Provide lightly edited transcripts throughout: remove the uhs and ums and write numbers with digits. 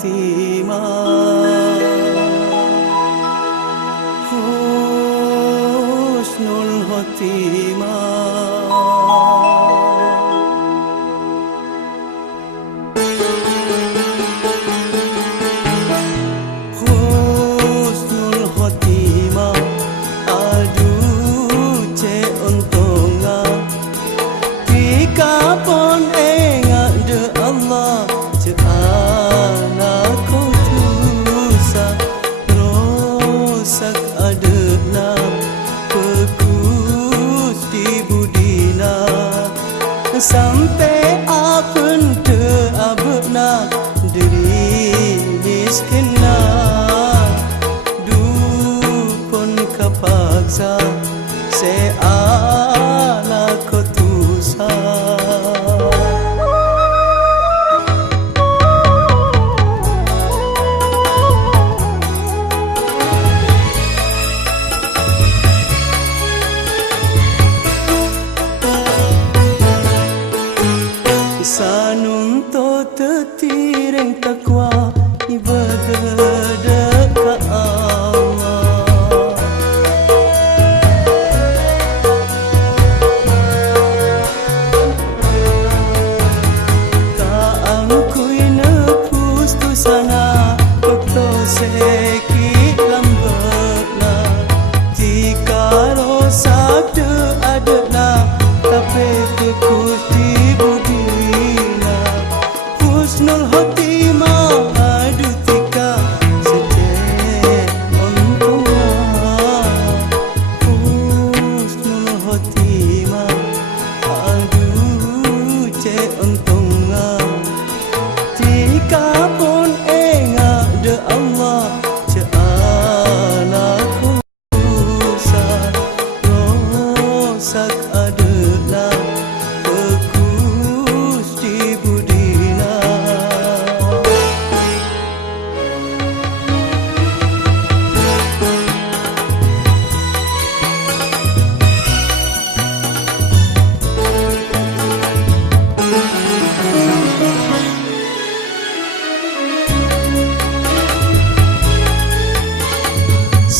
khotimah, husnul khotimah. Husnul khotimah, aduh cek untungnya tika pon engat de Allah cek anak kau tusa rosak adena pekus di budina sampai apen te abena diri miskinna dupon kapaksa se ala kotusa. Sanum to tetireng takwa ibadah ka Allah, ka angkui nepus tu sana kokto seki lambetna jika rosak de adena tapi tekus di budina husnul khotimah adu tika secek untungnya husnul khotimah adu cek untungnya tika pun engat de Allah cek anakku usah rosak adena pekus di budina.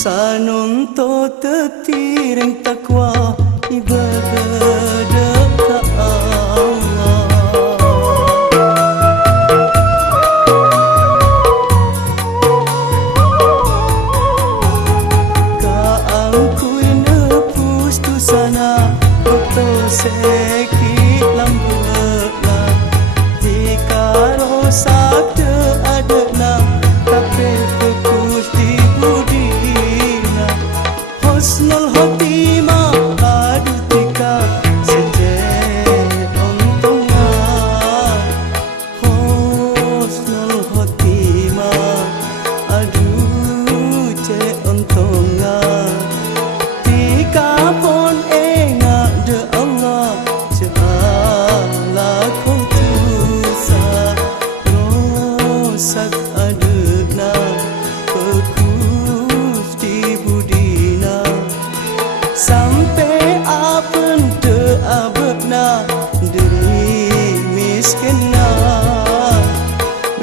Sanum to tetireng takwa ibadah ka Allah, ka angkui nepus tu sana kokto seki lambetna jika rosak de adena tapi pekus di budina husnul khotimah adu tika secek untungnya husnul khotimah adu cek untungnya tika pon engat de Allah cek ala kau tusa rosak adena pekus di budina sampai apen te abena diri miskinna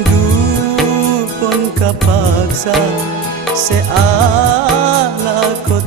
dupon kapaksa se ala kau